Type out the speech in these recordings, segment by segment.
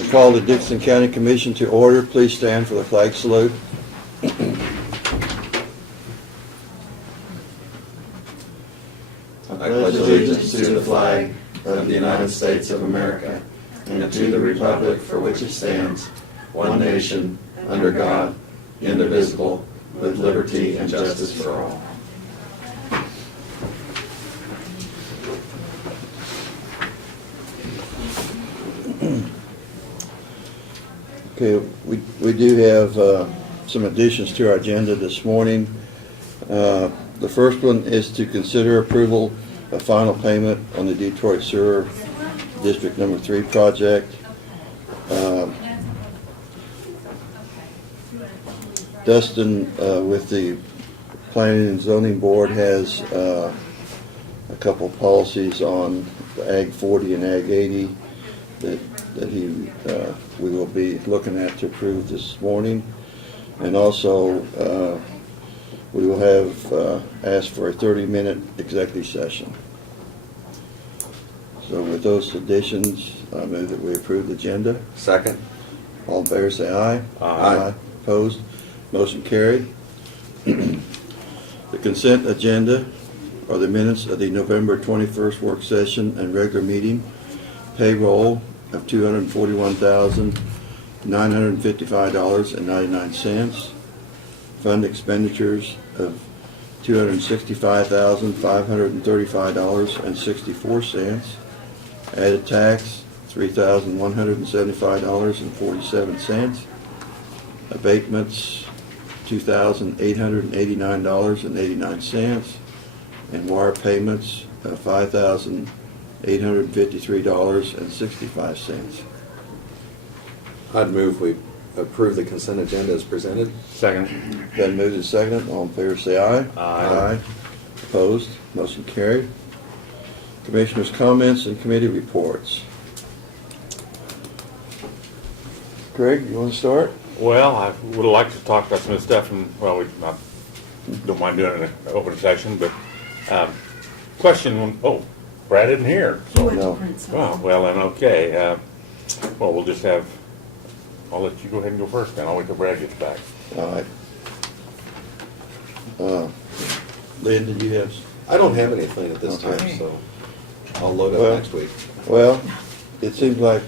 I call the Dixon County Commission to order. Please stand for the flag salute. I pledge allegiance to the flag of the United States of America and to the republic for which it stands, one nation, under God, indivisible, with liberty and justice for all. Okay, we do have some additions to our agenda this morning. The first one is to consider approval of final payment on the Detroit Sewer District Number 3 project. Dustin, with the Planning and Zoning Board, has a couple policies on Ag 40 and Ag 80 that we will be looking at to approve this morning. And also, we will have asked for a 30-minute executive session. So with those additions, I move that we approve the agenda. Second. All in favor, say aye. Aye. Opposed? Motion carried. The consent agenda are the minutes of the November 21st work session and regular meeting. Payroll of $241,955.99. Fund expenditures of $265,535.64. Added tax, $3,175.47. Abatements, $2,889.89. And wire payments of $5,853.65. I'd move we approve the consent agenda as presented. Second. Then moved and seconded. All in favor say aye. Aye. Opposed? Motion carried. Commissioners' comments and committee reports. Greg, you want to start? Well, I would like to talk about some of the stuff, and well, I don't mind doing it in an open session, but question. Oh, Brad isn't here. You went No. to print some. Oh, well, then okay. Well, we'll just have. I'll let you go ahead and go first, then. I'll wait till Brad gets back. All right. Lynn, did you have? I don't have anything at this Okay. time, so I'll load up Well- next week. Well, it seems like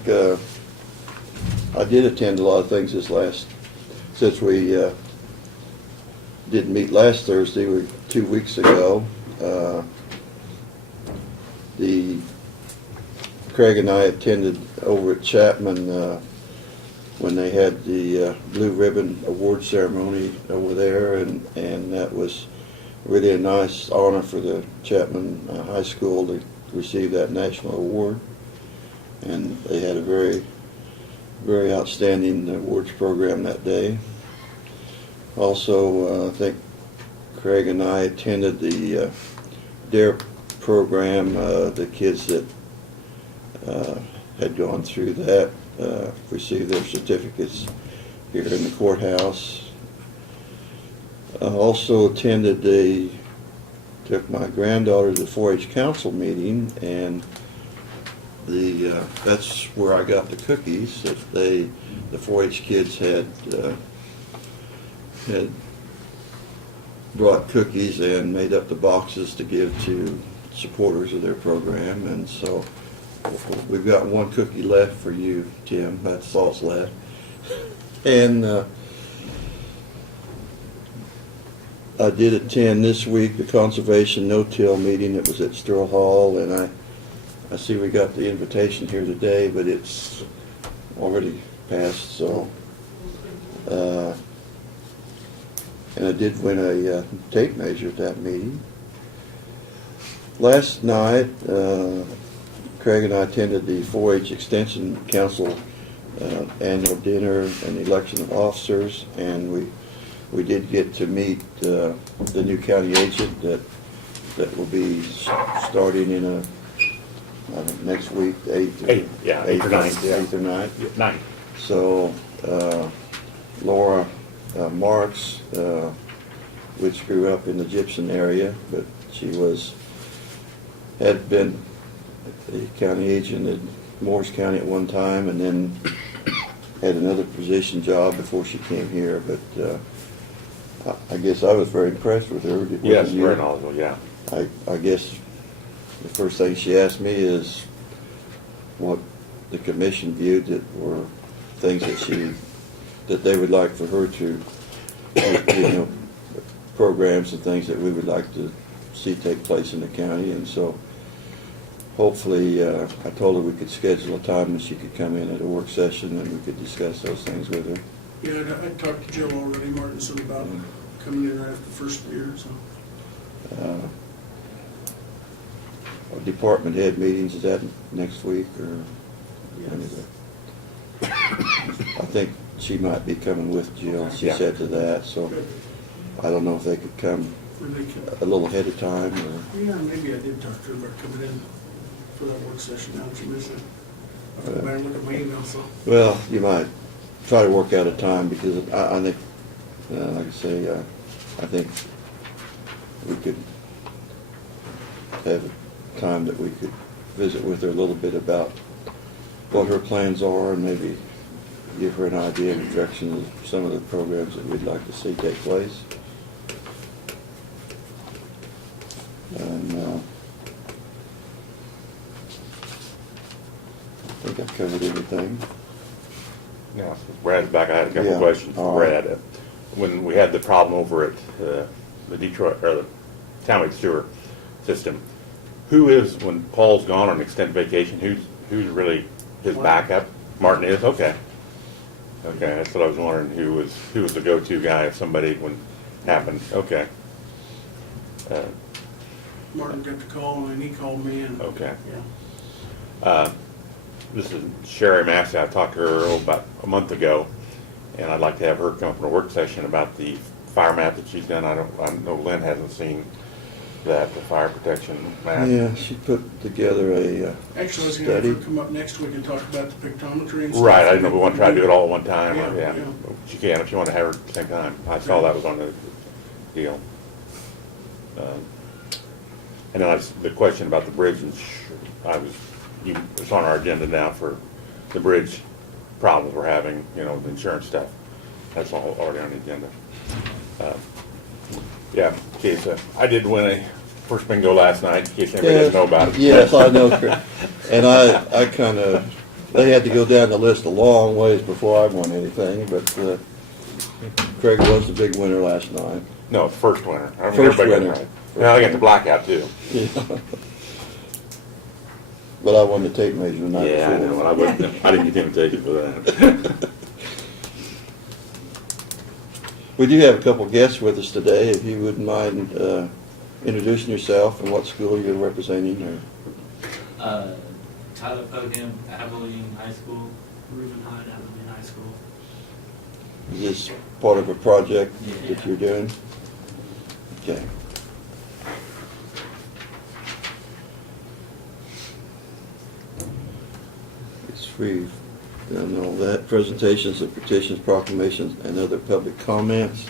I did attend a lot of things since we didn't meet last Thursday, 2 weeks ago. Craig and I attended over at Chapman when they had the Blue Ribbon Award ceremony over there, and that was really a nice honor for the Chapman High School to receive that national award. And they had a very, very outstanding awards program that day. Also, I think Craig and I attended the DARE program. The kids that had gone through that received their certificates here in the courthouse. I also took my granddaughter to the 4-H council meeting, and that's where I got the cookies that the 4-H kids had brought cookies and made up the boxes to give to supporters of their program. And so we've got one cookie left for you, Tim. That's all's left. And I did attend this week the Conservation No-Till meeting. It was at Sterl Hall, and I see we got the invitation here today, but it's already passed, so. And I did win a tape measure at that meeting. Last night, Craig and I attended the 4-H Extension Council annual dinner and election of officers, and we did get to meet the new county agent that will be starting in next week, 8th or 8th or 9th. Yeah. 8th or 9th. 9. So Laura Marks, which grew up in the Gibson area, but she had been the county agent in Morris County at one time, and then had another position job before she came here, but I guess I was very impressed with her. Wasn't Yes, you? very knowledgeable, yeah. I guess the first thing she asked me is what the commission viewed that were things that they would like for her to, programs and things that we would like to see take place in the county. And so hopefully, I told her we could schedule a time that she could come in at a work session and we could discuss those things with her. Yeah, I talked to Jill already, Martinson, about coming in right after the first year, so. Our department head meetings, is that next week or when is it? I think she might be coming with Jill, she Yeah. said to that, so Good. I don't know if they could come Where they can, a little ahead of time or. yeah, maybe I did talk to her about coming in for that work session, now that you mentioned it. I'll go back and look at my email, so. Well, you might try to work out a time because I think, like I say, I think we could have a time that we could visit with her a little bit about what her plans are and maybe give her an idea and direction of some of the programs that we'd like to see take place. And I think I've covered everything. Now, since Brad's back, I had a couple Yeah, of questions all for right. Brad. When we had the problem over at the Detroit, or the Talmadge sewer system, who is, when Paul's gone on extended vacation, who's really his backup? Martin is? Okay. Okay, that's what I was wondering, who was the go-to guy if somebody, when happened, okay. Martin got the call and he called me and. Okay. Yeah. This is Sherry Massey. I talked to her about a month ago, and I'd like to have her come up in a work session about the fire map that she's done. I know Lynn hasn't seen that, the fire protection map. Yeah, she put together a Actually, I was gonna have study. her come up next week and talk about the pictometry and stuff. Right, I didn't know if we want to try to do it all at one time. Yeah, Or, yeah. yeah. She can if you want to have her at the same time. I saw that was on the deal. And then the question about the bridge, it's on our agenda now for the bridge problems we're having, the insurance stuff. That's all already on the agenda. Yeah, in case, I did win a first bingo last night, in case anybody doesn't know about it. Yes, I know, Craig. And I kind of, they had to go down the list a long ways before I won anything, but Craig was the big winner last night. No, it's first winner. I mean, First everybody got it winner. right. Now I got the blackout too. Yeah. But I won the tape measure the night Yeah, I before. know. I didn't get the invitation for that. We do have a couple guests with us today. If you wouldn't mind introducing yourself and what school you're representing. Or Tyler Pogum, Abilene High School. Reuben Hyde, Abilene High School. is this part of a project Yeah. that you're doing? Okay. Guess we've done all that. Presentations of petitions, proclamations, and other public comments.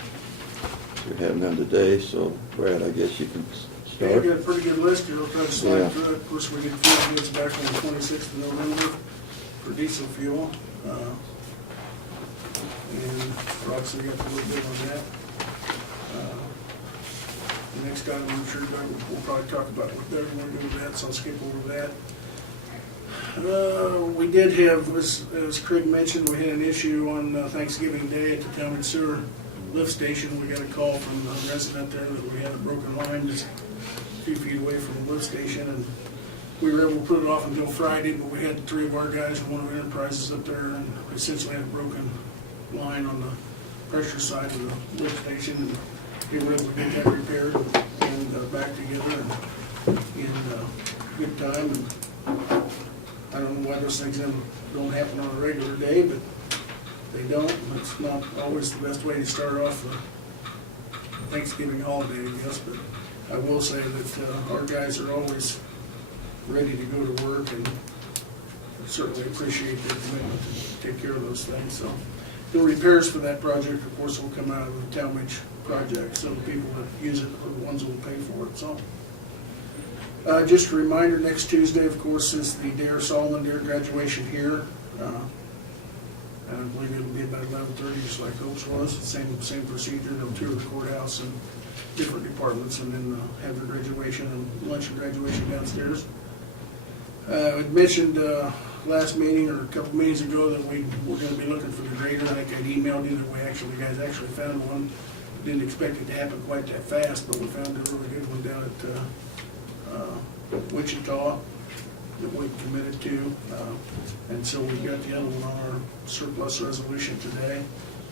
We have none today, so Brad, I guess you can Yeah, start. you got a pretty good list here, I'll try to Yeah. slide through it. Of course, we get fuel bids back on the 26th of November for diesel fuel. And Roxy got a little bit on that. The next item, I'm sure Doug will probably talk about what Doug wanted to do with that, so I'll skip over that. We did have, as Craig mentioned, we had an issue on Thanksgiving Day at the Talmadge Sewer lift station. We got a call from a resident there that we had a broken line just a few feet away from the lift station, and we were able to put it off until Friday, but we had three of our guys and one of Enterprises up there, and essentially had a broken line on the pressure side of the lift station, and we were able to get that repaired and back together in good time. And I don't know why those things don't happen on a regular day, but they don't. It's not always the best way to start off the Thanksgiving holiday, I guess, but I will say that our guys are always ready to go to work, and certainly appreciate their commitment to take care of those things. So the repairs for that project, of course, will come out of the Talmadge project, so the people that use it are the ones who will pay for it. So just a reminder, next Tuesday, of course, is the Dare Solomon Dare graduation here. And I believe it'll be about 11:30, just like Hopes was. Same procedure. They'll tour the courthouse and different departments, and then have their graduation and lunch and graduation downstairs. I mentioned last meeting or a couple meetings ago that we were going to be looking for the grader. I think I'd emailed you that you guys actually found one. Didn't expect it to happen quite that fast, but we found a really good one down at Wichita that we committed to. And so we got the other one on our surplus resolution today.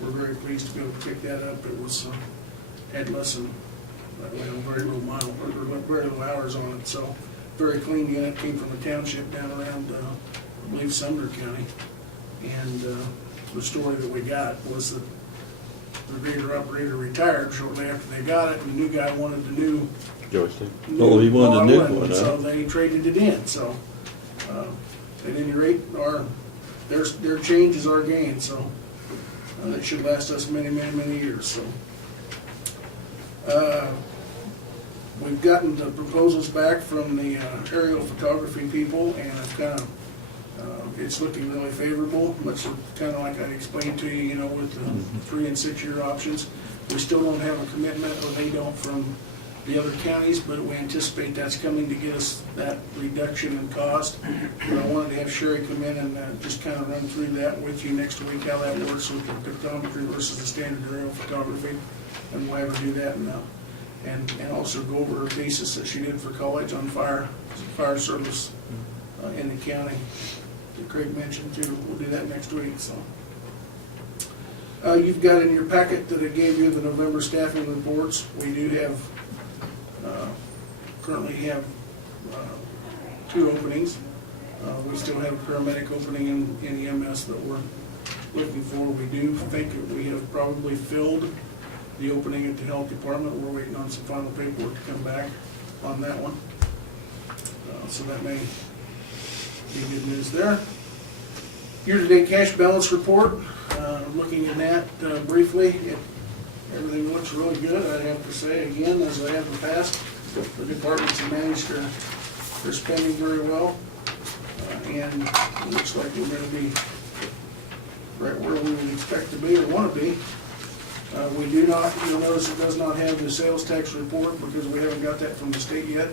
We're very pleased to be able to pick that up. It was had less than very little very little hours on it. So very clean unit. Came from a township down around I believe Sumner County. And the story that we got was that the grader operator retired shortly after they got it, and the new guy wanted the new. Joystick. Oh, he wanted a new model, one, huh? So they traded it in. So at any rate, their change is our gain. So it should last us many years. So we've gotten the proposals back from the aerial photography people, and I've kind of it's looking really favorable, much kind of like I explained to you, with the 3 and 6 year options. We still don't have a commitment, or they don't, from the other counties, but we anticipate that's coming to get us that reduction in cost. But I wanted to have Sherry come in and just kind of run through that with you next week, how that works with the pictometry versus the standard aerial photography, and we'll have her do that and also go over her thesis that she did for college on fire service in the county that Craig mentioned too. We'll do that next week. So you've got in your packet that I gave you the November staffing reports. We do have currently have 2 openings. We still have a paramedic opening in EMS that we're looking for. We do think that we have probably filled the opening at the health department. We're waiting on some final paperwork to come back on that one. So that may be good news there. Year-to-date cash balance report. Looking at that briefly, everything looks really good. I have to say again, as I have in the past, the departments have managed their spending very well, and it looks like we're going to be right where we would expect to be or want to be. We do not, you'll notice it does not have the sales tax report because we haven't got that from the state yet.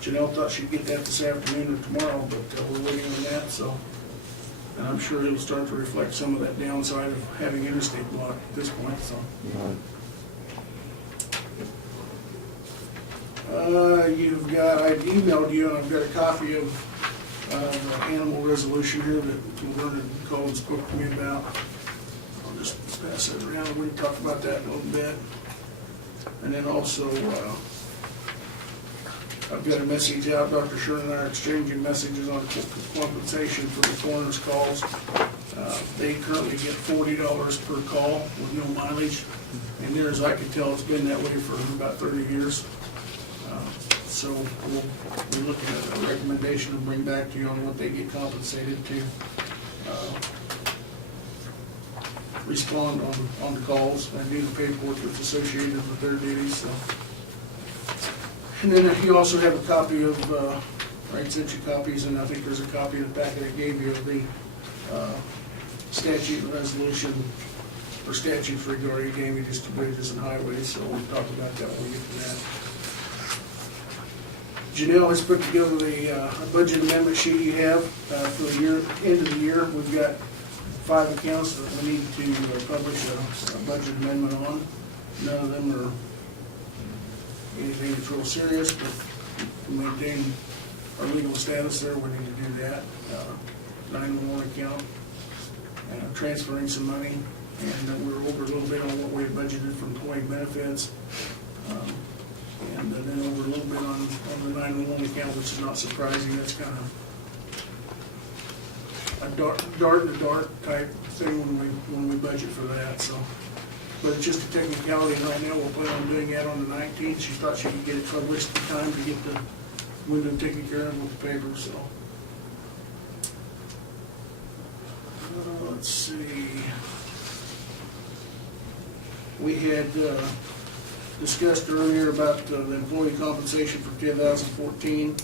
Janelle thought she'd get that this afternoon or tomorrow, but we're waiting on that. So, and I'm sure it'll start to reflect some of that downside of having interstate blocked at this point. So, you've got, I've emailed you, and I've got a copy of the animal resolution here that Vernon called and spoke to me about. I'll just pass that around. We can talk about that in a little bit. And then also, I've got a message out. Dr. Sherman and I are exchanging messages on compensation for the coroner's calls. They currently get $40 per call with no mileage. And there, as I can tell, it's been that way for about 30 years. So we'll be looking at a recommendation to bring back to you on what they get compensated to respond on the calls and do the paperwork that's associated with their duties. So. And then you also have a copy of, I sent you copies, and I think there's a copy in the packet I gave you of the statute and resolution, or statutes regarding damages to bridges and highways, so we'll talk about that when we get to that. Janelle has put together the budget amendment sheet you have for the year, end of the year. We've got 5 accounts that we need to publish a budget amendment on. None of them are anything that's real serious, but to maintain our legal status there, we need to do that. 911 account, transferring some money, and we're over a little bit on what we had budgeted for employee benefits. And then over a little bit on the 911 account, which is not surprising. That's kind of a dart type thing when we budget for that. So, but it's just a technicality. Right now, we'll plan on doing that on the 19th. She thought she could get it published in time to get the window taken care of with the paper. So, let's see. We had discussed earlier about the employee compensation for 2014,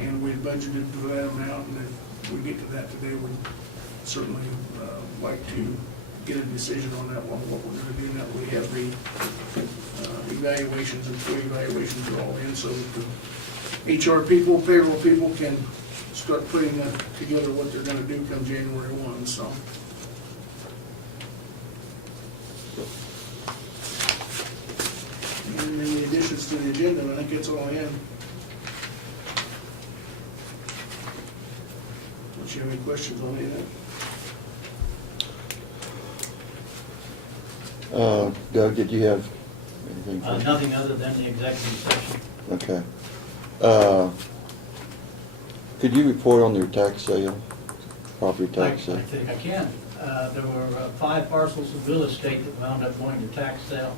and we had budgeted for that amount, and if we get to that today, we certainly like to get a decision on that one, what we're gonna do now. We have the evaluations, employee evaluations are all in, so that the HR people, payroll people can start putting together what they're gonna do come January 1, so. And any additions to the agenda, I think that's all I had. Don't you have any questions on any of that? Doug, did you have anything? Nothing other than the executive session. Okay. Could you report on your tax sale, property tax I sale? think I can. There were 5 parcels of real estate that wound up going to tax sale.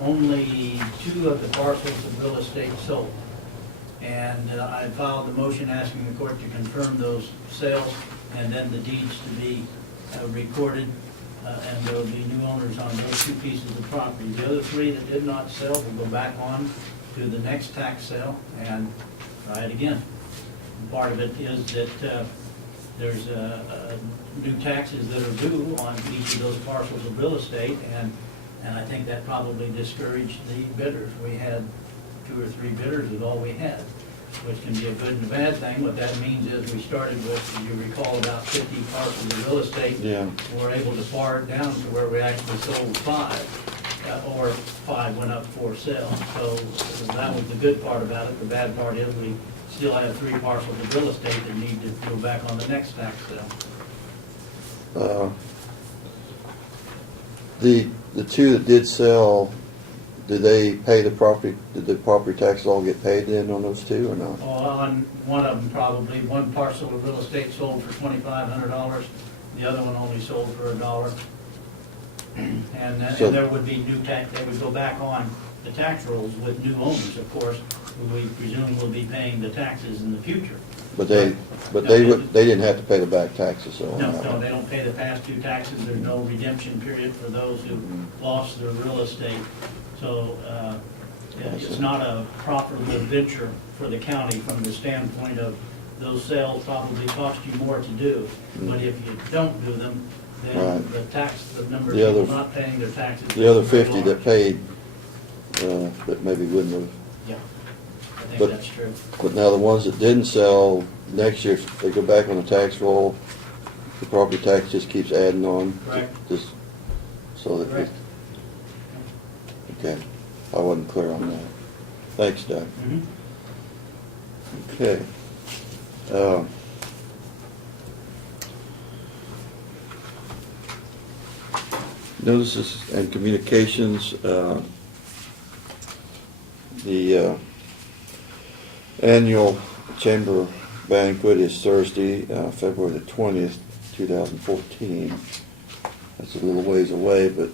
Only 2 of the parcels of real estate sold. And I filed the motion asking the court to confirm those sales and then the deeds to be recorded. And there will be new owners on those 2 pieces of property. The other 3 that did not sell will go back on to the next tax sale and try it again. Part of it is that there's new taxes that are due on each of those parcels of real estate, and I think that probably discouraged the bidders. We had 2 or 3 bidders is all we had, which can be a good and a bad thing. What that means is we started with, you recall, about 50 parcels of real estate. Yeah. We were able to bar it down to where we actually sold 5, or 5 went up for sale. So that was the good part about it. The bad part is we still have 3 parcels of real estate that need to go back on the next tax sale. The 2 that did sell, did they pay the property, did the property taxes all get paid then on those 2 or not? On one of them, probably, one parcel of real estate sold for $2,500, the other one only sold for $1. And So- there would be new tax, they would go back on the tax rolls with new owners, of course, who we presume will be paying the taxes in the future. But they didn't have to pay the back taxes, so. No, they don't pay the past 2 taxes, there's no redemption period for those who lost their real estate. So, it's not a profitable venture for the county from the standpoint of those sales probably cost you more to do. But if you don't do them, then Right. the number of The other- people not paying their taxes. The other is very 50 that large. paid, that maybe wouldn't have. Yeah, I think But- that's true. But now the ones that didn't sell, next year, if they go back on the tax roll, the property tax just keeps adding on. Correct. Just so that, Correct. okay, I wasn't clear on that. Thanks, Doug. Mhm. Okay. Notices and communications, the annual chamber banquet is Thursday, February the 20th, 2014. That's a little ways away, but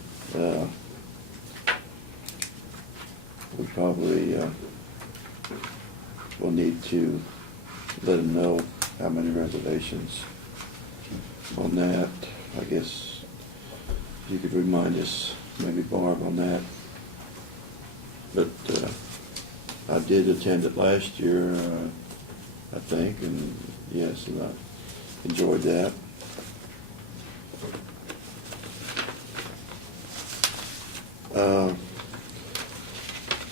we probably will need to let them know how many reservations on that. I guess you could remind us, maybe Barb, on that. But I did attend it last year, I think, and yes, and I enjoyed that.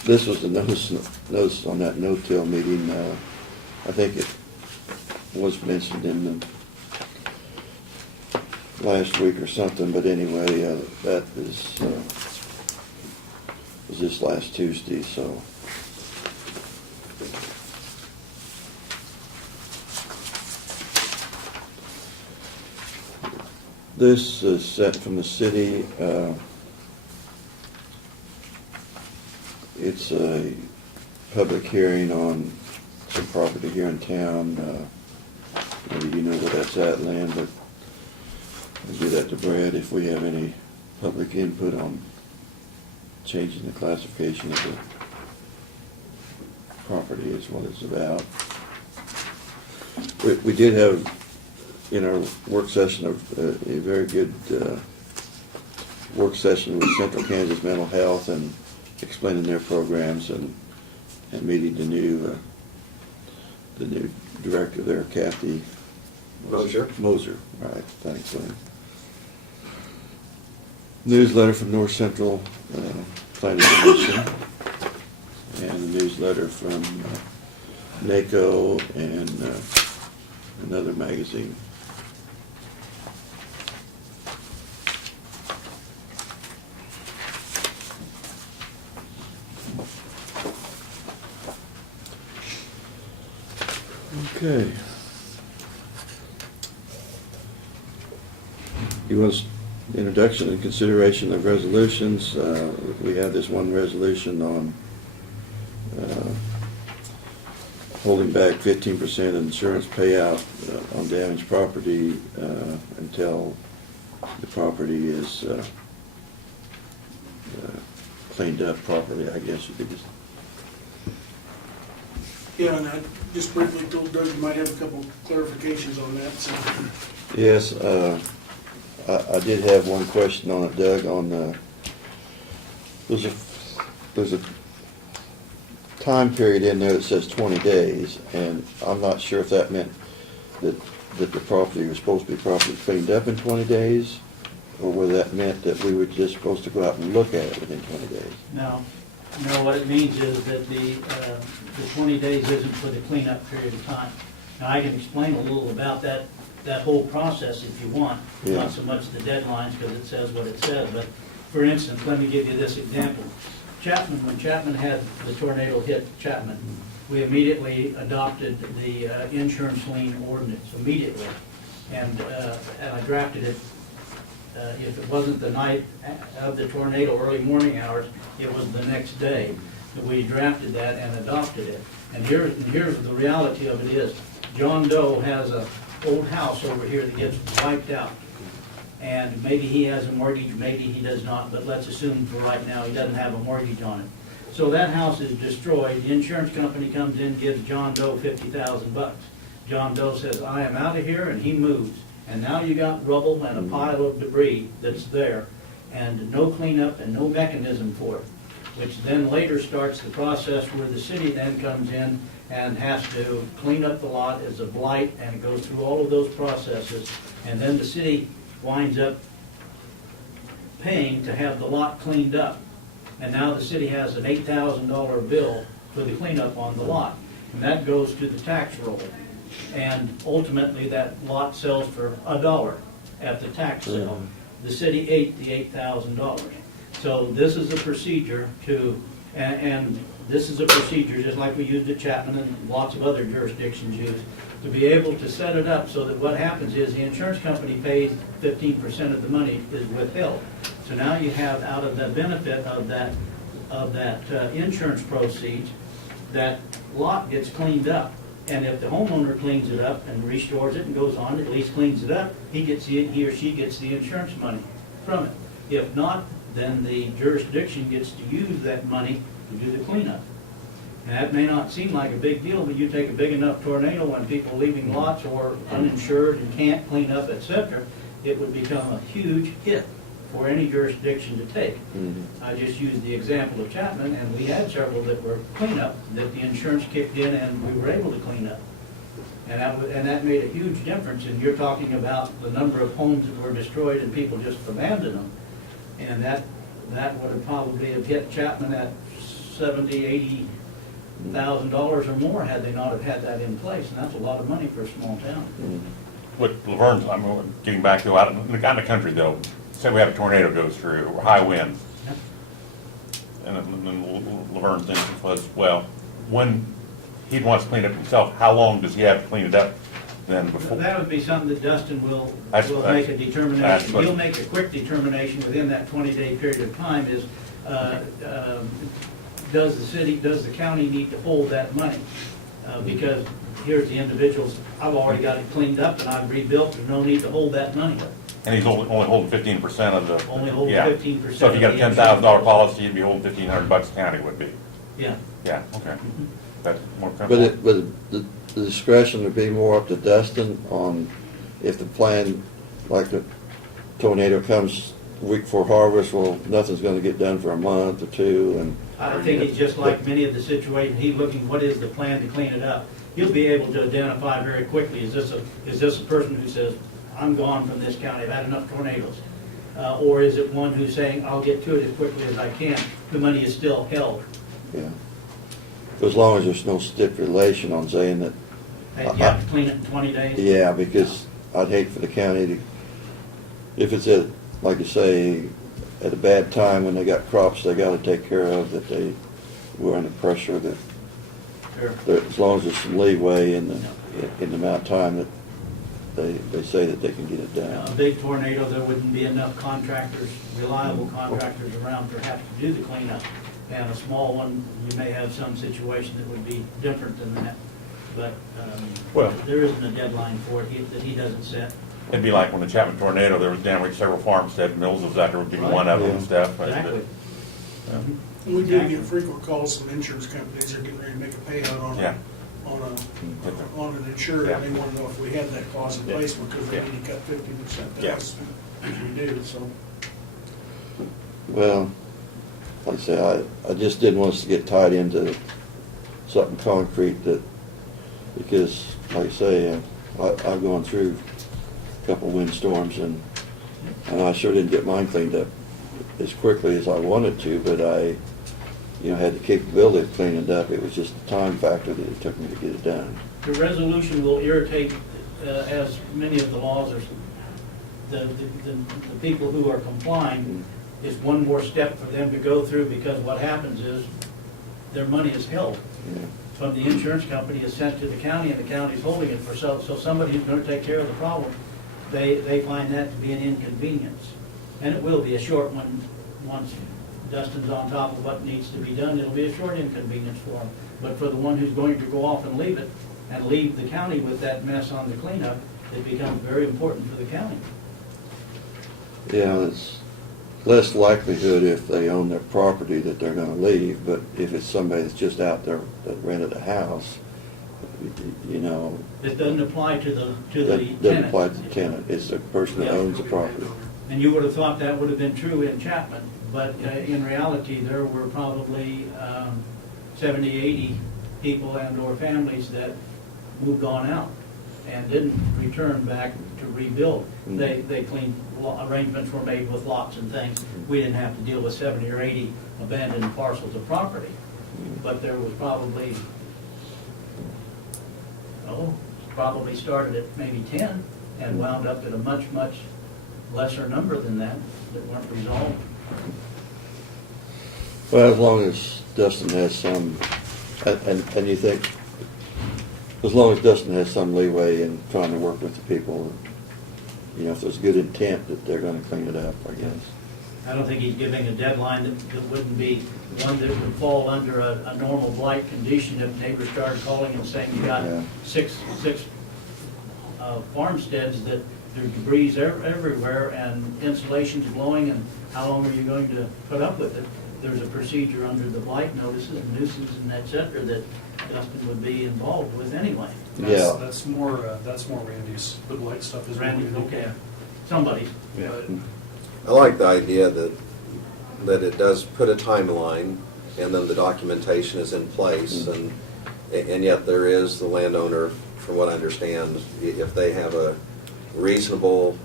This was the notice on that no-till meeting. I think it was mentioned in the last week or something, but anyway, that was this last Tuesday, so. This is sent from the city. It's a public hearing on some property here in town. Maybe you know where that's at, Lynn, but I'll give that to Brad if we have any public input on changing the classification of the property is what it's about. We did have in our work session a very good work session with Central Kansas Mental Health and explaining their programs and meeting the new director there, Kathy Moser. Moser, right, thanks, Lynn. Newsletter from North Central Planning Commission, and a newsletter from NACO and another magazine. Okay. You want us, introduction and consideration of resolutions. We have this one resolution on holding back 15% insurance payout on damaged property until the property is cleaned up properly, I guess you could just. Yeah, and I just briefly told Doug you might have a couple clarifications on that, so. Yes, I did have one question on it, Doug, on there's a time period in there that says 20 days, and I'm not sure if that meant that the property was supposed to be properly cleaned up in 20 days, or whether that meant that we were just supposed to go out and look at it within 20 days. No, what it means is that the 20 days isn't for the cleanup period of time. Now, I can explain a little about that whole process if you want, Yeah. not so much the deadlines because it says what it says, but for instance, let me give you this example. When Chapman had the tornado hit Chapman, we immediately adopted the insurance lien ordinance immediately. And I drafted it, if it wasn't the night of the tornado, early morning hours, it was the next day that we drafted that and adopted it. And here's the reality of it is, John Doe has a old house over here that gets wiped out. And maybe he has a mortgage, maybe he does not, but let's assume for right now he doesn't have a mortgage on it. So that house is destroyed, the insurance company comes in, gives John Doe $50,000. John Doe says, I am out of here, and he moves. And now you got rubble and a pile of debris that's there, and no cleanup and no mechanism for it, which then later starts the process where the city then comes in and has to clean up the lot as a blight, and it goes through all of those processes, and then the city winds up paying to have the lot cleaned up. And now the city has an $8,000 bill for the cleanup on the lot, and that goes to the tax roll. And ultimately, that lot sells for $1 at the tax sale. The city ate the $8,000. So this is a procedure and this is a procedure, just like we used at Chapman and lots of other jurisdictions use, to be able to set it up so that what happens is the insurance company pays 15% of the money is withheld. So now you have, out of the benefit of that insurance proceeds, that lot gets cleaned up. And if the homeowner cleans it up and restores it and goes on, at least cleans it up, he or she gets the insurance money from it. If not, then the jurisdiction gets to use that money to do the cleanup. And that may not seem like a big deal, but you take a big enough tornado and people leaving lots or uninsured and can't clean up, etc., it would become a huge hit for any jurisdiction to take. I just used the example of Chapman, and we had several that were cleanup, that the insurance kicked in and we were able to clean up. And that made a huge difference, and you're talking about the number of homes that were destroyed and people just abandoned them. And that would have probably have hit Chapman at $70,000, $80,000 or more had they not have had that in place, and that's a lot of money for a small town. What Laverne's, I'm getting back to, out in the country though, say we have a tornado goes through, or high winds. And then Laverne's instance was, well, when he wants to clean it up himself, how long does he have to clean it up then before? That would be something that Dustin will That's- make a determination. that's what- He'll make a quick determination within that 20-day period of time is, does the county need to hold that money? Because here's the individuals, I've already got it cleaned up and I've rebuilt, there's no need to hold that money. And he's only holding 15% of the. Only holding yeah. 15% So if you got a of the $10,000 policy, you'd be holding $1,500 the county would be. Yeah. Yeah, okay. That's more But comfortable. the discretion would be more up to Dustin on if the plan, like the tornado comes week before harvest, well, nothing's gonna get done for a month or two, and I think he's just like many of the situations, he's looking, what is the plan to clean it up? you'll be able to identify very quickly, is this a person who says, I'm gone from this county, I've had enough tornadoes? Or is it one who's saying, I'll get to it as quickly as I can, the money is still held? Yeah. As long as there's no stipulation on saying that, And you have to clean it in 20 days? yeah, because I'd hate for the county to, if it's at, like you say, at a bad time when they got crops they gotta take care of, that they were under pressure, that Sure. as long as there's some leeway in the amount of time that they say that they can get it A done. big tornado, there wouldn't be enough contractors, reliable contractors around perhaps to do the cleanup. And a small one, you may have some situation that would be different than that. But Well- there isn't a deadline for it that he doesn't set. It'd be like when the Chapman tornado, there was damage several farmstead, Mills was out there, would be one of them and stuff. Exactly. And we do get frequent calls from insurance companies, they're getting ready to make a payout on Yeah. on an insured, Yeah. and they want to know if we have that clause in Yeah. place, because they Yeah. need to cut 50%. Yeah. If we do, so. Well, like I say, I just didn't want us to get tied into something concrete that, because, like I say, I've gone through a couple windstorms and I sure didn't get mine cleaned up as quickly as I wanted to, but I, had the capability of cleaning it up. It was just the time factor that it took me to get it done. The resolution will irritate, as many of the laws are, the people who are complying, is one more step for them to go through, because what happens is their money is held Yeah. from the insurance company, is sent to the county, and the county's holding it for, so somebody who's gonna take care of the problem, they find that to be an inconvenience. And it will be a short one, once Dustin's on top of what needs to be done, it'll be a short inconvenience for them. But for the one who's going to go off and leave it, and leave the county with that mess on the cleanup, it becomes very important for the county. Yeah, it's less likelihood if they own their property that they're gonna leave, but if it's somebody that's just out there that rented a house, It doesn't apply to the that doesn't tenant. apply to the tenant, it's the person that Yeah. owns the property. And you would have thought that would have been true in Chapman, but in reality, there were probably 70, 80 people and/or families that moved on out and didn't return back to rebuild. They cleaned, arrangements were made with lots and things. We didn't have to deal with 70 or 80 abandoned parcels of property. But there was probably started at maybe 10 and wound up at a much, much lesser number than that weren't resolved. Well, as long as Dustin has some, and you think, as long as Dustin has some leeway in trying to work with the people, if there's good intent that they're gonna clean it up, I guess. I don't think he's giving a deadline that wouldn't be one that would fall under a normal blight condition if neighbors started calling and saying you got Yeah. six farmsteads that there's debris everywhere and insulation's blowing, and how long are you going to put up with it? There's a procedure under the blight notices and nuisance and et cetera that Dustin would be involved with anyway. Yeah. That's more Randy's. The blight stuff is more Randy, okay, somebody. But I like the idea that it does put a timeline, and then the documentation is in place, and yet there is the landowner, from what I understand, if they have a reasonable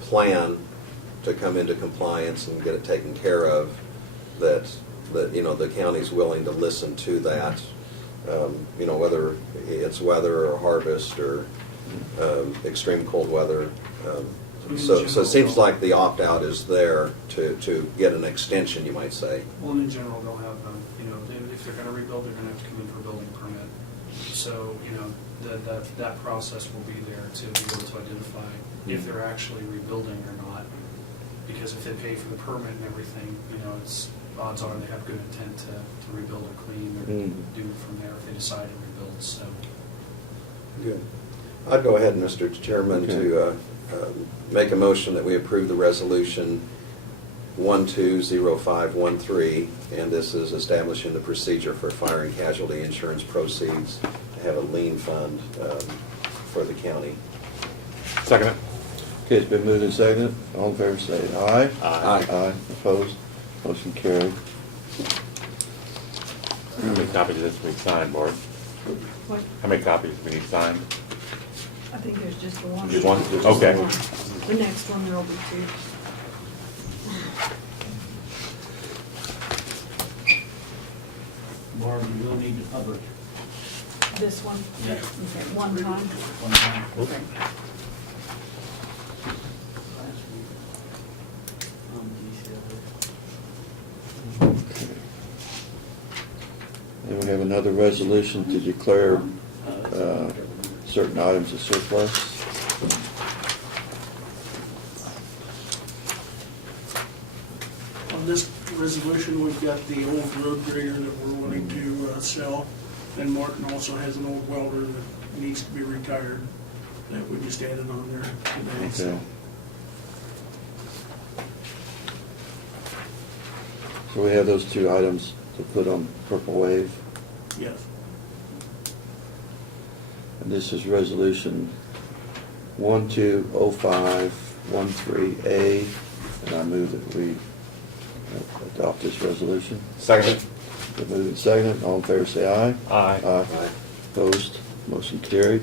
plan to come into compliance and get it taken care of, that the county's willing to listen to that, whether it's weather or harvest or extreme cold weather. So it seems like the opt-out is there to get an extension, you might say. well, in general, they'll have, if they're going to rebuild, they're going to have to come in for a building permit. So, that process will be there to be able to identify if they're actually rebuilding or not. Because if they pay for the permit and everything, it's odds are they have good intent to rebuild or clean or do from there if they decide to rebuild. So, Good. I'd go ahead, Mr. Chairman, to make a motion that we approve the resolution 120513, and this is establishing the procedure for fire and casualty insurance proceeds to have a lien fund for the county. Second it? Okay, it's been moved and seconded. All in favor say aye. Aye. Aye. Opposed? Motion carried. How many copies of this we signed, Bart? What, How many copies do we need signed? I think there's just the one. Just one? Just the Okay. one. The next one, there'll be two. Barb, you will need to publish This one? Yeah. Okay, one time. one time. Okay. And we have another resolution to declare certain items as surplus. On this resolution, we've got the old road grader that we're wanting to sell, and Martin also has an old welder that needs to be retired that we just added on there today. So Okay. So we have those two items to put on Purple Wave. yes. And this is resolution 120513A, and I move that we adopt this resolution. Second. Been moved and seconded. All in favor say aye. Aye. Aye. Opposed? Motion carried.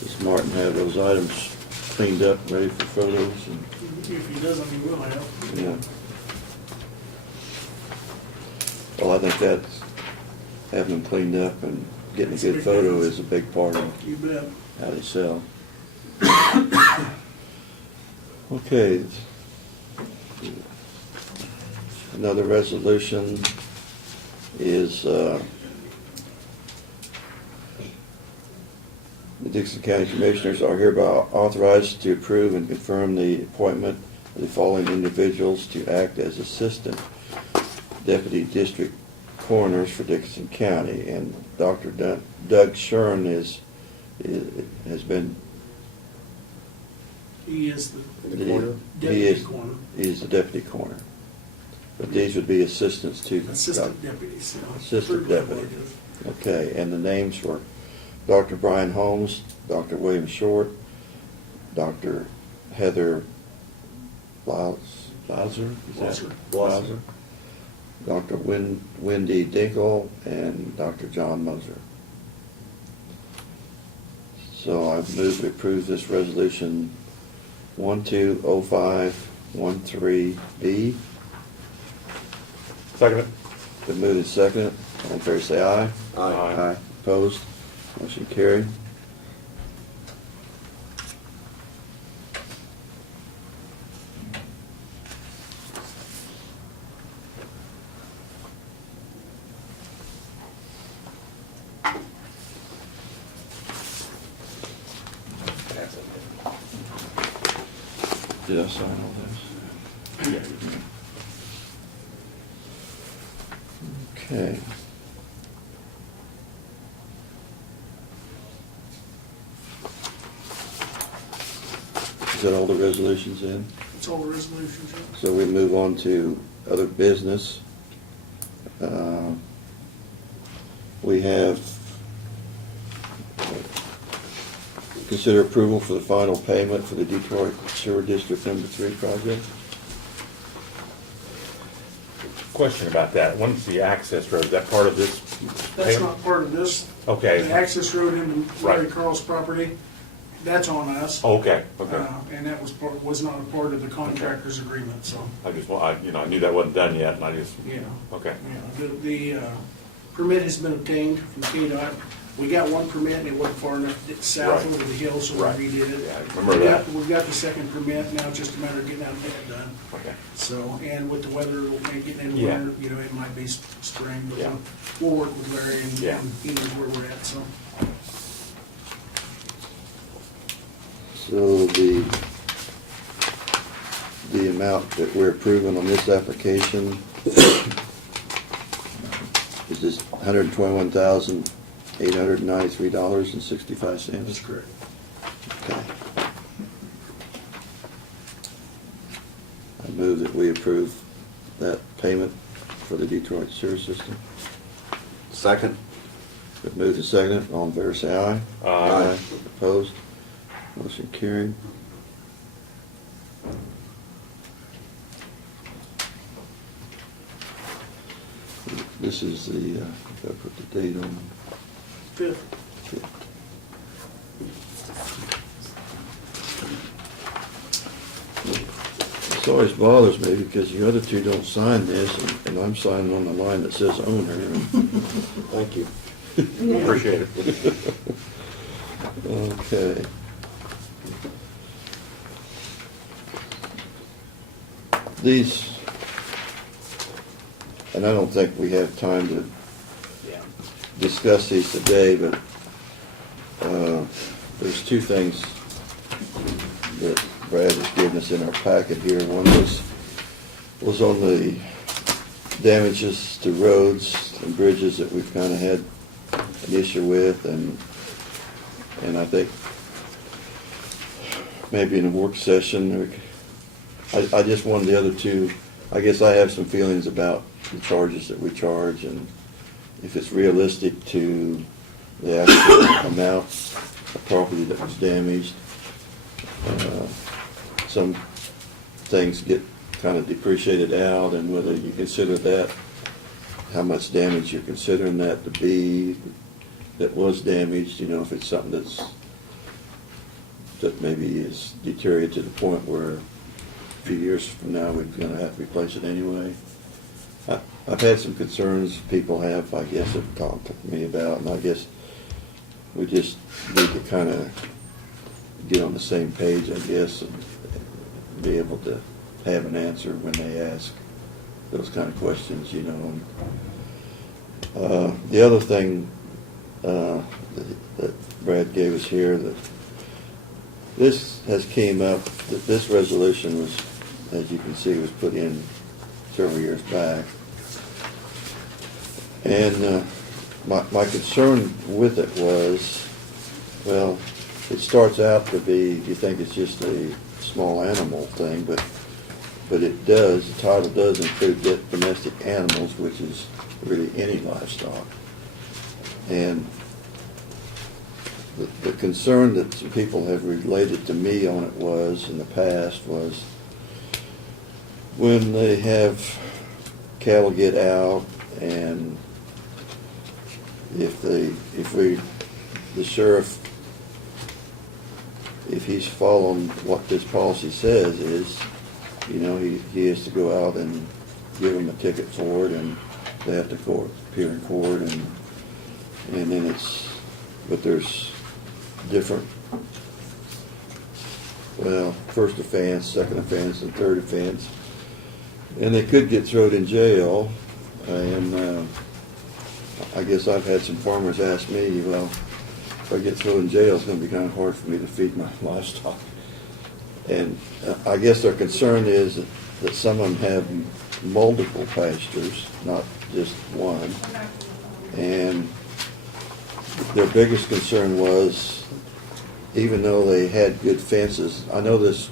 Does Martin have those items cleaned up, ready for photos? And If he doesn't, he will have. yeah. Well, I think that's, having them cleaned up and getting a good photo is a big part of You bet. how they sell. Okay. Another resolution is the Dixon County Commissioners are hereby authorized to approve and confirm the appointment of the following individuals to act as assistant deputy district coroners for Dixon County. And Dr. Doug Shern has been He is the he deputy is coroner, he is the deputy coroner. But these would be assistants to assistant deputies. Assistant deputy. Okay, and the names were Dr. Brian Holmes, Dr. William Short, Dr. Heather Blauser, is that? Blauser. Dr. Wendy Dingle, and Dr. John Moser. So I move to approve this resolution 120513B. Second. Been moved and seconded. All in favor say aye. Aye. Opposed? Motion carried. Did I sign all this? Okay. Is that all the resolutions in? That's all the resolutions. yeah. So we move on to other business. We have consider approval for the final payment for the Detroit Sewer District Number 3 project. Question about that. When's the access road? Is that part of this? That's payment? not part of this. Okay. The access road into Larry Right. Carl's property, that's on us. Oh, okay, okay. And that was not a part of the contractor's agreement, so, I just, I knew that wasn't done yet, and I just, yeah. okay. Yeah, the permit has been obtained from KDOT. We got one permit and it wasn't far enough south Right. over the hill, so Right. we redid it. Yeah, I remember that. We've got the second permit, now it's just a matter of getting out that done. Okay. So, and with the weather, getting in Yeah. winter, it might be spring, but Yeah. we'll work with Larry and Yeah. and he knows where we're at, so. So the amount that we're approving on this application is this $121,893.65. That's correct. Okay. I move that we approve that payment for the Detroit sewer system. Second. Been moved and seconded. All in favor, say aye. Aye. Opposed? Motion carried. This is the, I put the date on. Fifth. This always bothers me because the other two don't sign this, and I'm signing on the line that says owner. Thank you. Appreciate it. Okay. These, and I don't think we have time to discuss these today, but there's two things that Brad has given us in our packet here. One was on the damages to roads and bridges that we've kind of had an issue with, and I think maybe in a work session, I just wanted the other two. I guess I have some feelings about the charges that we charge, and if it's realistic to the actual amount of property that was damaged. Some things get kind of depreciated out, and whether you consider that, how much damage you're considering that to be, that was damaged, you know, if it's something that maybe is deteriorated to the point where a few years from now we're going to have to replace it anyway. I've had some concerns people have, I guess, have talked to me about, and I guess we just need to kind of get on the same page, I guess, and be able to have an answer when they ask those kind of questions, you know. The other thing that Brad gave us here, that this has came up, that this resolution was, as you can see, was put in several years back. And my concern with it was, well, it starts out to be, you think it's just a small animal thing, but it does, the title does include domestic animals, which is really any livestock. And the concern that some people have related to me on it was, in the past, was when they have cattle get out, and if the sheriff, if he's following what this policy says, is, you know, he has to go out and give them a ticket for it, and they have to appear in court, and then it's, but there's different, well, first offense, second offense, and third offense, and they could get thrown in jail. And I guess I've had some farmers ask me, well, if I get thrown in jail, it's going to be kind of hard for me to feed my livestock. And I guess their concern is that some of them have multiple pastures, not just one. And their biggest concern was, even though they had good fences, I know this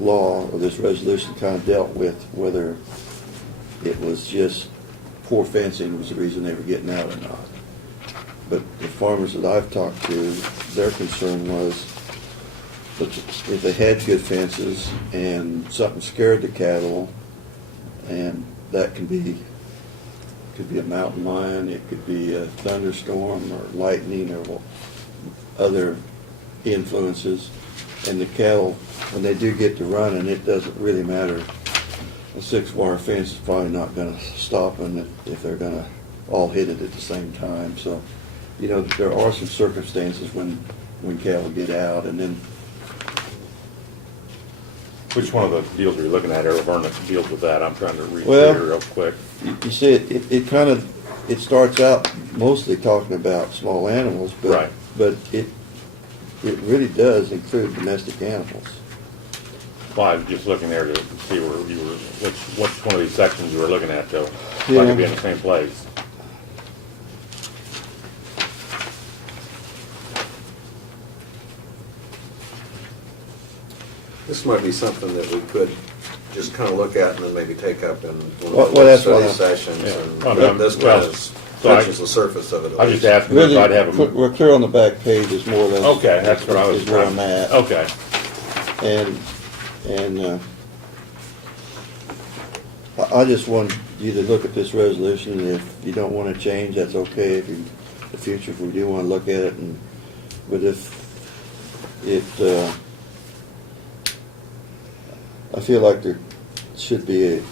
law or this resolution kind of dealt with whether it was just poor fencing was the reason they were getting out or not. But the farmers that I've talked to, their concern was that if they had good fences and something scared the cattle, and that could be a mountain lion, it could be a thunderstorm or lightning or other influences, and the cattle, when they do get to running, it doesn't really matter. A 6-wire fence is probably not going to stop them if they're going to all hit it at the same time. So, you know, there are some circumstances when cattle get out, and then. Which one of the deals are you looking at, Errol Vernon, deals with that? I'm trying to read Well, through here real quick. You see, it kind of, it starts out mostly talking about small animals, Right. but it really does include domestic animals. Well, I was just looking there to see where you were, which one of these sections you were looking at, though. So I Yeah. could be in the same place. This might be something that we could just kind of look at and then maybe take up in one Well, of the that's what study I- sessions. Yeah. And Oh, no, this well, kind of So I- touches the surface of it. at I was just least. asking if I'd have them. We're clear on the back page is more or less. Okay, that's what I was Is where trying. I'm at. Okay. And I just want you to look at this resolution, and if you don't want to change, that's okay. If you, in the future, if we do want to look at it, but if I feel like there should be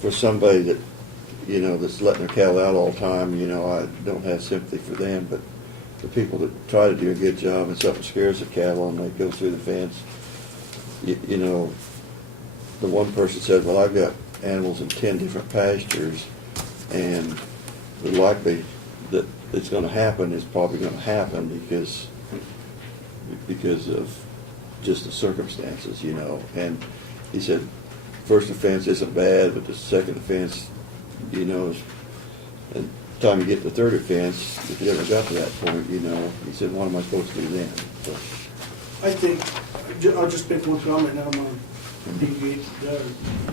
for somebody that, you know, that's letting their cattle out all the time, you know, I don't have sympathy for them, but the people that try to do a good job and something scares the cattle and they go through the fence, you know, the one person said, well, I've got animals in 10 different pastures, and the likely that it's going to happen is probably going to happen because of just the circumstances, you know. And he said, first offense isn't bad, but the second offense, you know, and the time you get to the third offense, if you ever got to that point, you know, he said, what am I supposed to do then? So, I think, I'll just make one comment now, I'm going to deviate to Doug,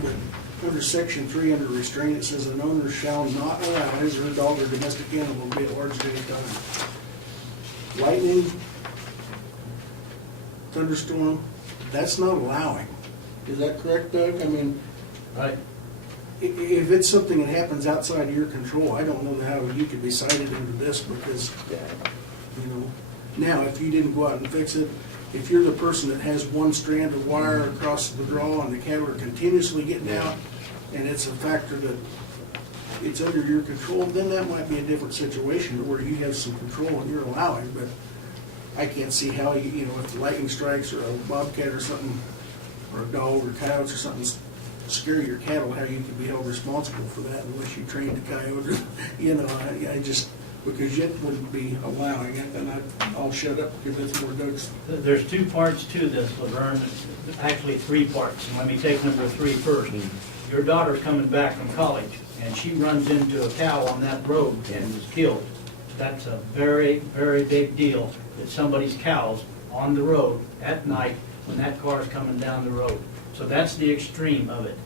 but under section 3, under restraint, it says an owner shall not allow his or her dog or domestic animal to be at large at any time. Lightning, thunderstorm, that's not allowing. Is that correct, Doug? I mean, Right? if it's something that happens outside of your control, I don't know how you could be cited into this because, you know, now, if you didn't go out and fix it, if you're the person that has one strand of wire across the draw and the cattle are continuously getting out, and it's a factor that it's under your control, then that might be a different situation where you have some control and you're allowing, but I can't see how you know, if the lightning strikes or a bobcat or something, or a dog or coyotes or something scare your cattle, how you can be held responsible for that unless you trained a coyote, or, you know, I just, because it wouldn't be allowing it, and I'll shut up because that's more Doug's. There's two parts to this, Laverne, actually 3 parts. And let me take number 3 first. Your daughter's coming back from college, and she runs into a cow on that road and is killed. That's a very, very big deal that somebody's cow's on the road at night when that car's coming down the road. So that's the extreme of it.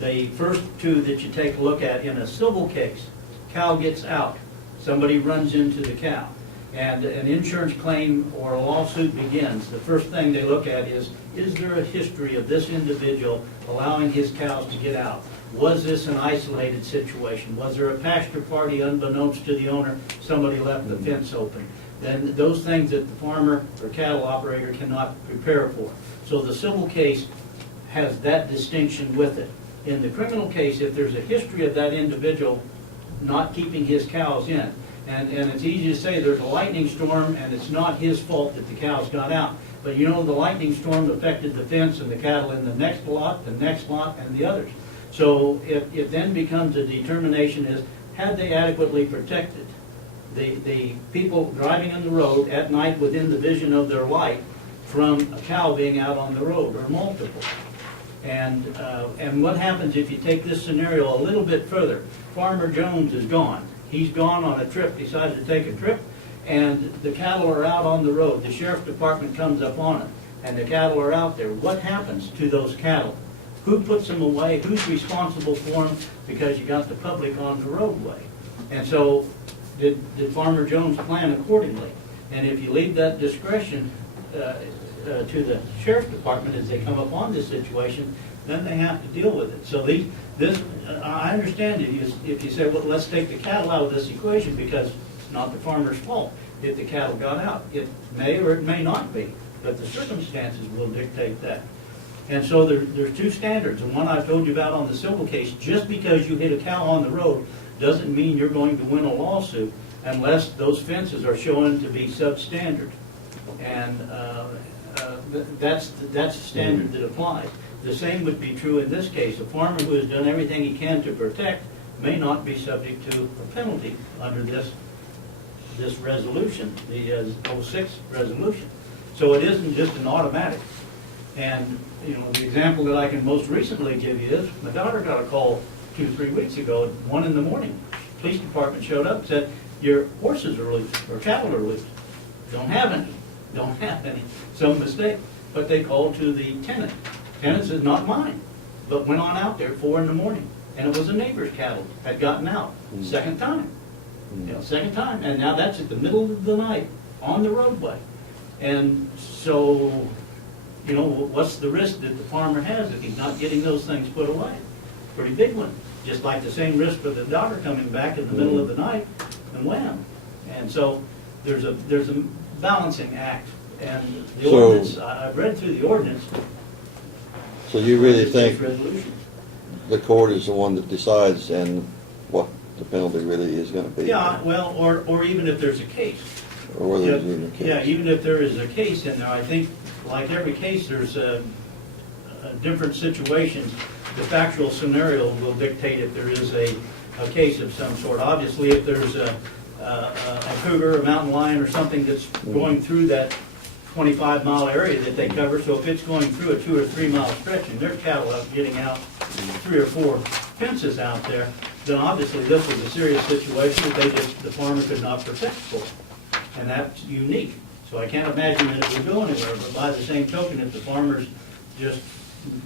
The first 2 that you take a look at, in a civil case, cow gets out, somebody runs into the cow, and an insurance claim or a lawsuit begins. The first thing they look at is there a history of this individual allowing his cows to get out? Was this an isolated situation? Was there a pasture party unbeknownst to the owner? Somebody left the fence open. Then those things that the farmer or cattle operator cannot prepare for. So the civil case has that distinction with it. In the criminal case, if there's a history of that individual not keeping his cows in, and it's easy to say there's a lightning storm and it's not his fault that the cows got out, but you know the lightning storm affected the fence and the cattle in the next lot, and the others. So it then becomes a determination is, had they adequately protected the people driving on the road at night within the vision of their light from a cow being out on the road, or multiple. And what happens if you take this scenario a little bit further? Farmer Jones is gone. He's gone on a trip, decided to take a trip, and the cattle are out on the road. The sheriff department comes up on it, and the cattle are out there. What happens to those cattle? Who puts them away? Who's responsible for them? Because you got the public on the roadway. And so did Farmer Jones plan accordingly? And if you leave that discretion to the sheriff's department as they come upon this situation, then they have to deal with it. So I understand it. If you say, well, let's take the cattle out of this equation because it's not the farmer's fault if the cattle got out. It may or it may not be, but the circumstances will dictate that. And so there's 2 standards. And one I've told you about on the civil case, just because you hit a cow on the road doesn't mean you're going to win a lawsuit unless those fences are shown to be substandard. And that's the standard that applies. The same would be true in this case. A farmer who has done everything he can to protect may not be subject to a penalty under this resolution, the 06 resolution. So it isn't just an automatic. And you know, the example that I can most recently give you is my daughter got a call 2-3 weeks ago at 1 in the morning. Police department showed up and said, your horses are loose, or cattle are loose. Don't have any. Some mistake. But they called to the tenant. Tenant said, not mine. But went on out there at 4 in the morning and it was a neighbor's cattle had gotten out, second time. Second time, and now that's at the middle of the night on the roadway. And so, what's the risk that the farmer has if he's not getting those things put away? Pretty big one, just like the same risk for the daughter coming back in the middle of the night and wham. And so there's a balancing act, and the So- ordinance, I've read through the ordinance. So you really think Resolution. the court is the one that decides and what the penalty really is gonna be? Yeah, well, or even if there's a case. Or whether there's even a case? Yeah, even if there is a case in there, I think, like every case, there's different situations. The factual scenario will dictate if there is a case of some sort. Obviously, if there's a cougar, a mountain lion, or something that's going through that 25-mile area that they cover, so if it's going through a 2 or 3 mile stretch and there's cattle up getting out 3 or 4 fences out there, then obviously this was a serious situation that the farmer could not protect for. And that's unique. So I can't imagine that it would go anywhere, but by the same token, if the farmer's just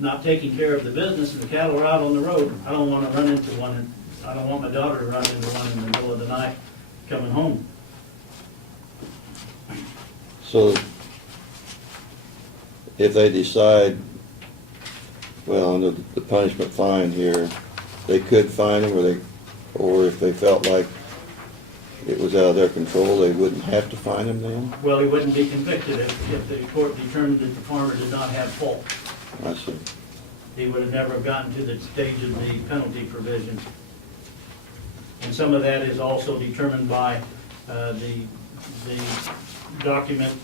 not taking care of the business and the cattle are out on the road, I don't want to run into one, I don't want my daughter to run into one in the middle of the night coming home. So if they decide, well, under the punishment fine here, they could fine them, or if they felt like it was out of their control, they wouldn't have to fine them then? Well, he wouldn't be convicted if the court determined that the farmer did not have fault. I see. He would have never gotten to the stage of the penalty provisions. And some of that is also determined by the document,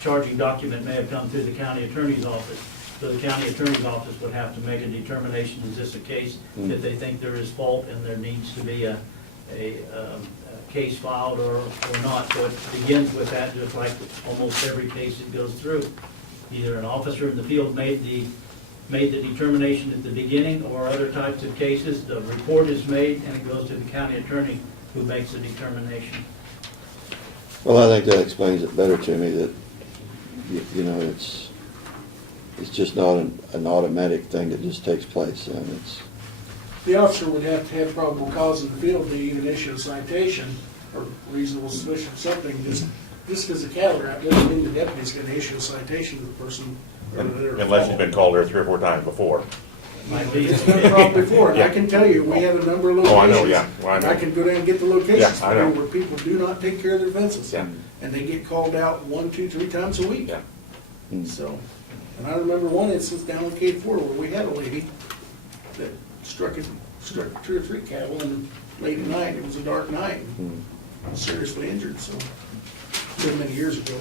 charging document may have come through the county attorney's office. So the county attorney's office would have to make a determination, is this a case that they think there is fault and there needs to be a case filed or not. So it begins with that, just like almost every case that goes through. Either an officer in the field made the determination at the beginning, or other types of cases, the report is made and it goes to the county attorney who makes the determination. Well, I think that explains it better to me, that, it's just not an automatic thing that just takes place, and it's, The officer would have to have probable cause in the field to even issue a citation or reasonable suspicion of something. Just because the cattle are out doesn't mean the deputy's gonna issue a citation to the person. or their Unless you've been fault. called there 3 or 4 times before. Might be. It's been a problem before, and I Yeah. can tell you, we have a number of Oh, locations. I know, yeah. Well, I And know. I can go down and get the locations Yeah, I for you know. where people do not take care of their fences. Yeah. And they get called out 1, 2, 3 times a week. Yeah. So, and I remember one instance down on K4 where we had a lady that struck 2 or 3 cattle in late at night. It was a dark night. Was seriously injured, so, it's been many years ago,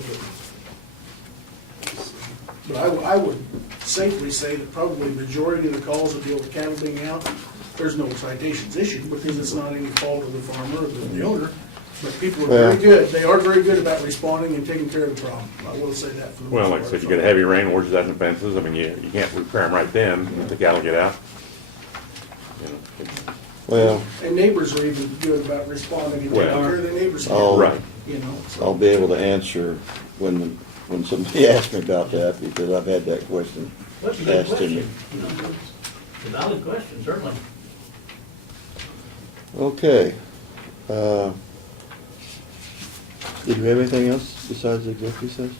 but I would safely say that probably the majority of the calls that deal with cattle being out, there's no citations issued because it's not any fault of the farmer or the owner. But people are very good, they are very good about responding and taking care of the problem. I will say that for the most Well, part. like I said, you get a heavy rain, washes out the fences, I mean, you can't repair them right then, if the cattle get out. It's- well, And neighbors are even good about responding and taking Well, care of their neighbors. all right. You know, so. I'll be able to answer when somebody asks me about that, because I've had that question That's a good asked to me. question. It's a valid question, certainly. Okay. Did you have anything else besides the executive session?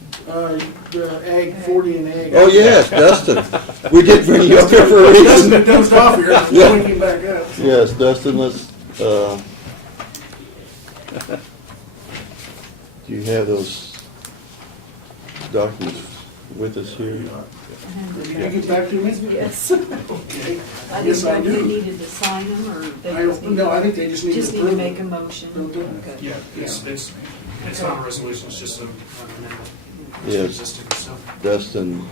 The Ag 40 and Ag. Oh, yes, Dustin. We did bring you up here for a Dustin reason. dozed off here, Yeah. blinking back up. Yes, Dustin, let's, do you have those documents with us here? Can you get back to me? Yes. Okay. I Yes, didn't I know if they do. needed to sign them, or they I just don't, need. no, I think they just need to Just need to approve make a them. motion. They'll do it. Okay. Yeah, it's not a resolution, it's just an amendment. It's Yes. existing stuff. Dustin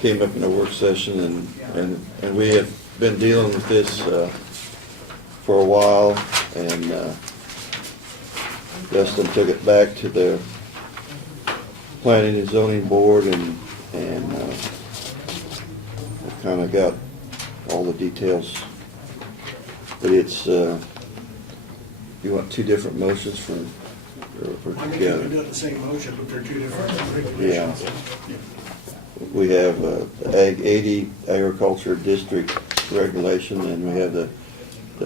came up in a work session, and we have been dealing with this for a while, and Dustin took it back to the planning and zoning board, and kind of got all the details. But it's, you want 2 different motions for I think you together? can do it the same motion, but they're 2 different regulations. We have the Ag 80 Agriculture District regulation, and we have the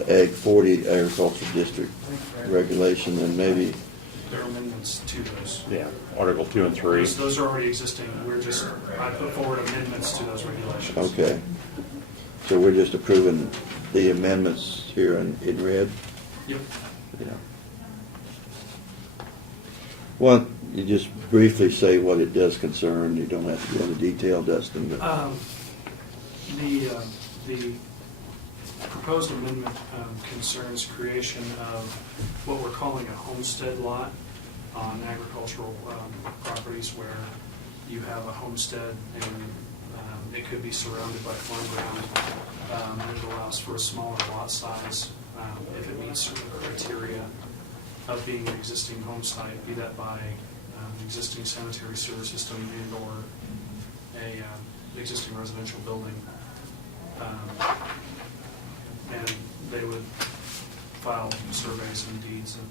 Ag 40 agricultural district regulation, and maybe, There are amendments to those. Yeah, Article 2 and 3. Those are already existing. I put forward amendments to those regulations. okay. So we're just approving the amendments here in red? Yep. Yeah. Well, you just briefly say what it does concern. You don't have to go into detail, Dustin, but, The proposed amendment concerns creation of what we're calling a homestead lot on agricultural properties where you have a homestead and it could be surrounded by farm ground. And it allows for a smaller lot size if it meets certain criteria of being an existing home site, be that by existing sanitary sewer system and or a existing residential building. And they would file surveys and deeds and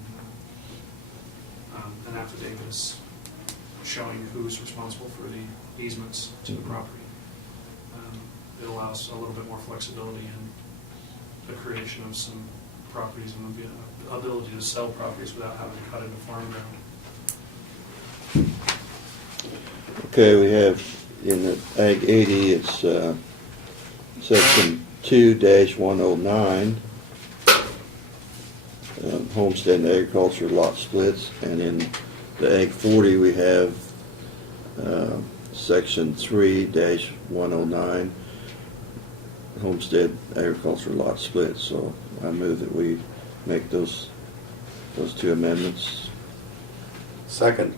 an affidavit showing who's responsible for the easements to the property. It allows a little bit more flexibility in the creation of some properties and the ability to sell properties without having to cut into farm ground. okay, we have in the Ag 80, it's section 2-109, homestead and agriculture lot splits, and in the Ag 40, we have section 3-109, homestead agriculture lot splits. So I move that we make those two amendments. Second.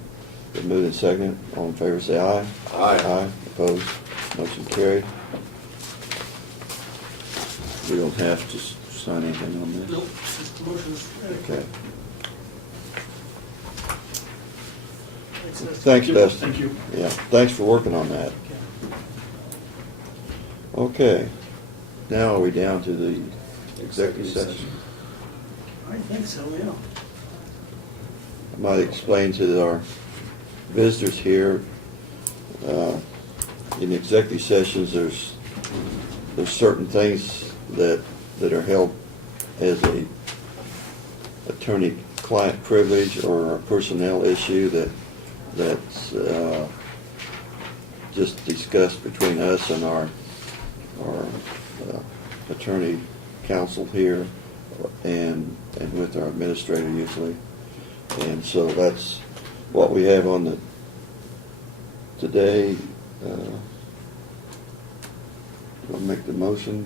Been moved and seconded. All in favor, say aye. Aye. Aye. Opposed? Motion carried. We don't have to sign anything on this. Nope, just the motions. Okay. Thanks, Dustin. Thanks, Dustin. Thank you. Yeah, thanks for working on that. Okay. Now are we down to the executive session? I think so, yeah. I might explain to our visitors here, in executive sessions, there's certain things that are held as a attorney-client privilege or a personnel issue that's just discussed between us and our attorney counsel here and with our administrator usually. And so that's what we have on the today. We'll make the motion.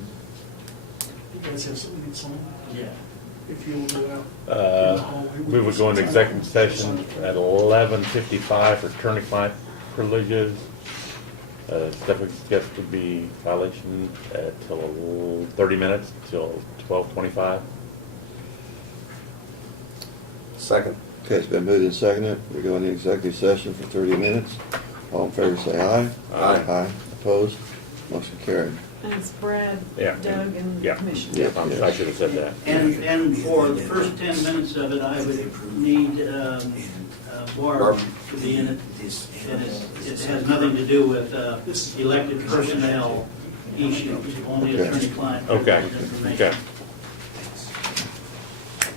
You guys have something to sign? Yeah. If you will do that. We would go into executive session at 11:55 for attorney-client privileges. Definitely gets to be violation till 30 minutes till 12:25. Second. Okay, it's been moved and seconded. We go into executive session for 30 minutes. All in favor, say aye. Aye. Aye. Opposed? Motion carried. And it's Brad, Yeah. Doug, and Yeah. the commissioner. Yeah. I should have said that. And for the first 10 minutes of it, I would need Barb to be in it. And it has nothing to do with elected personnel issues, only Okay. attorney-client. Okay, information. okay.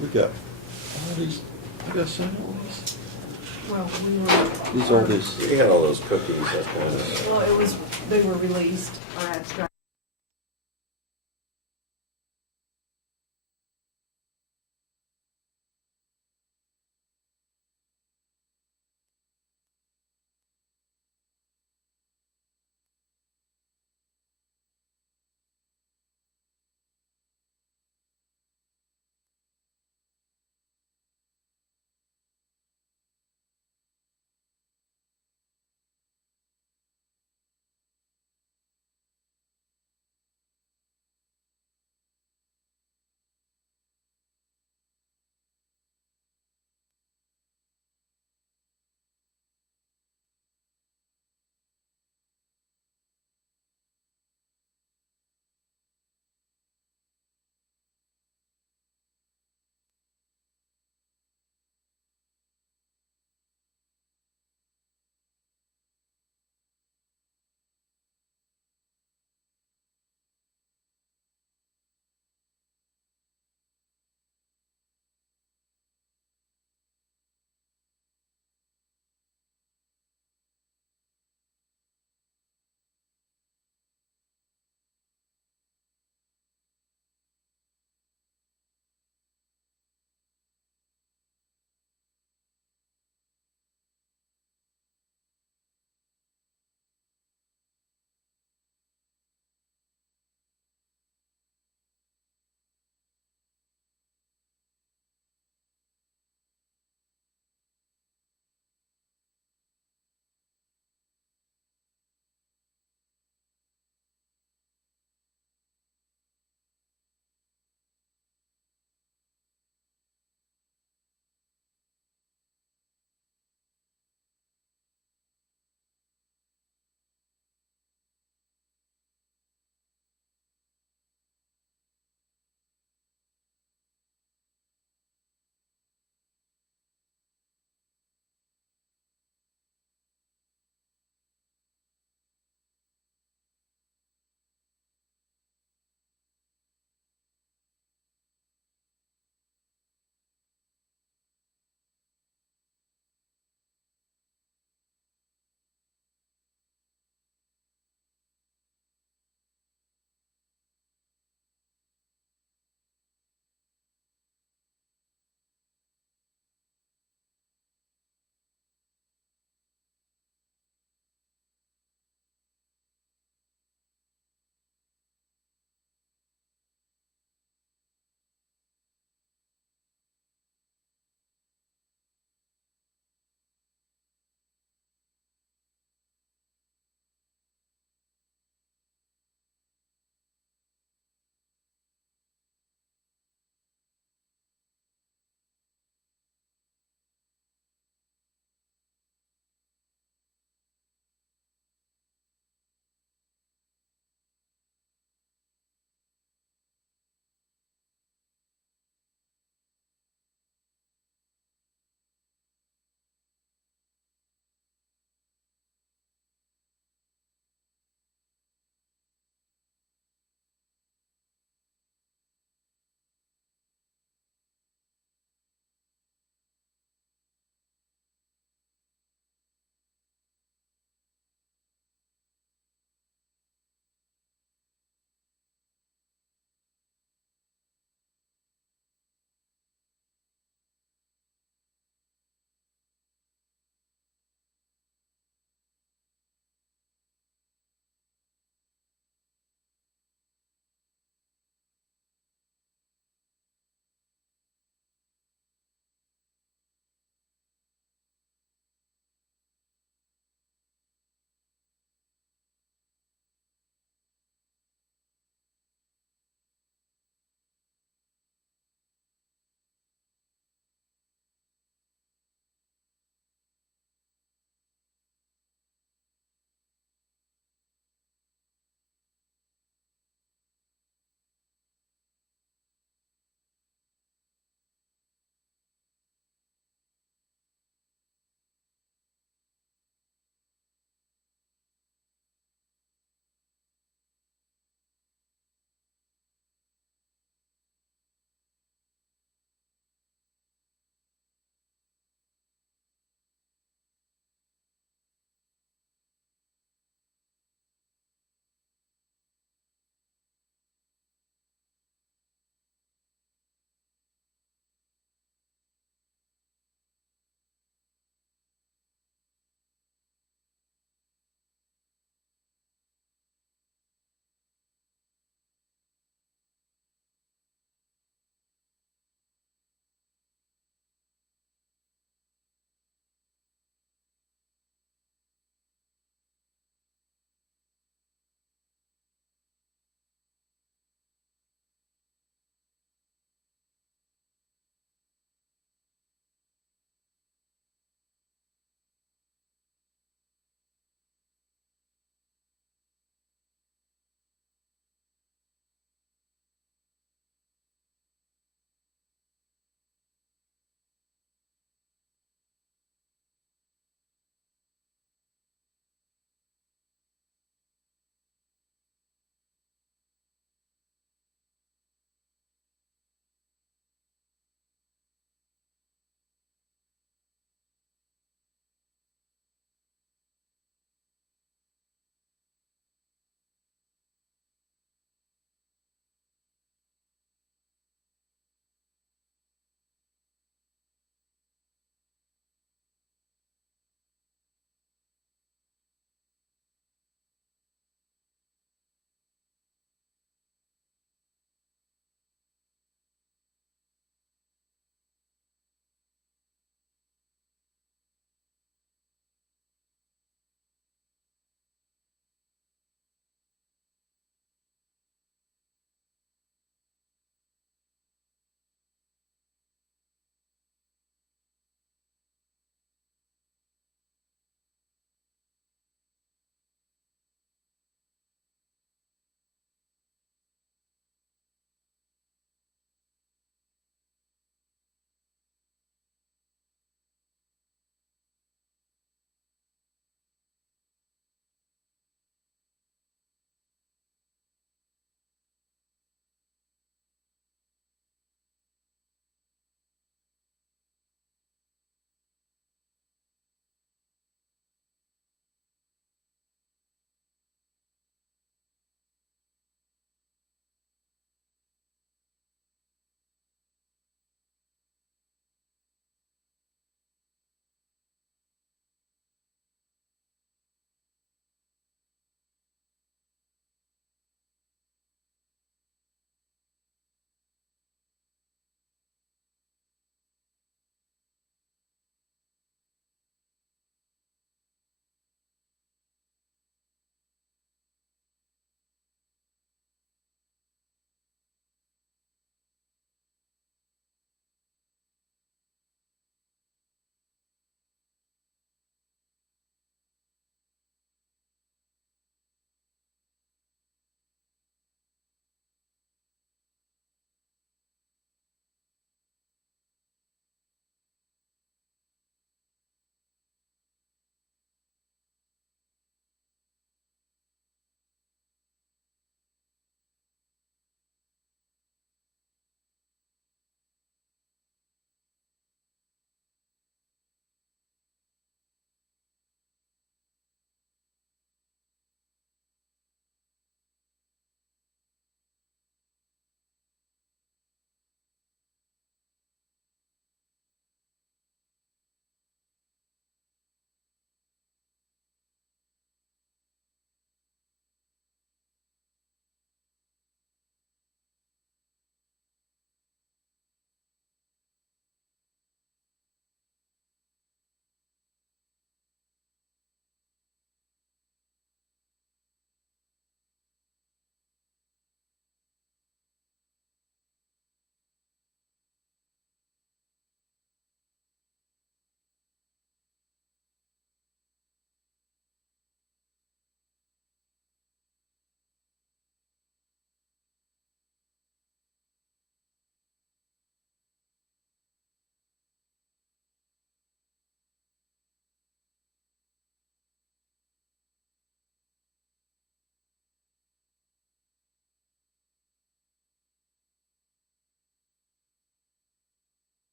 We got all these. You got to sign all these. Well, we were. These all these. We had all those cookies. Well, it was, they were released, our abstract.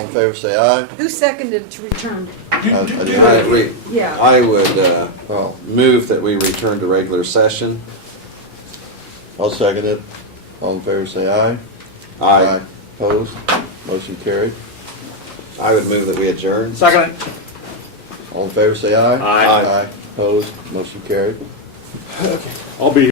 All in favor, say aye. Who seconded to return? I did. Yeah. I would Oh, move that we return to regular session. I'll second it. All in favor, say aye. Aye. Opposed? Motion carried. I would move that we adjourn. Second. All in favor, say aye. Aye. Opposed? Motion carried. I'll be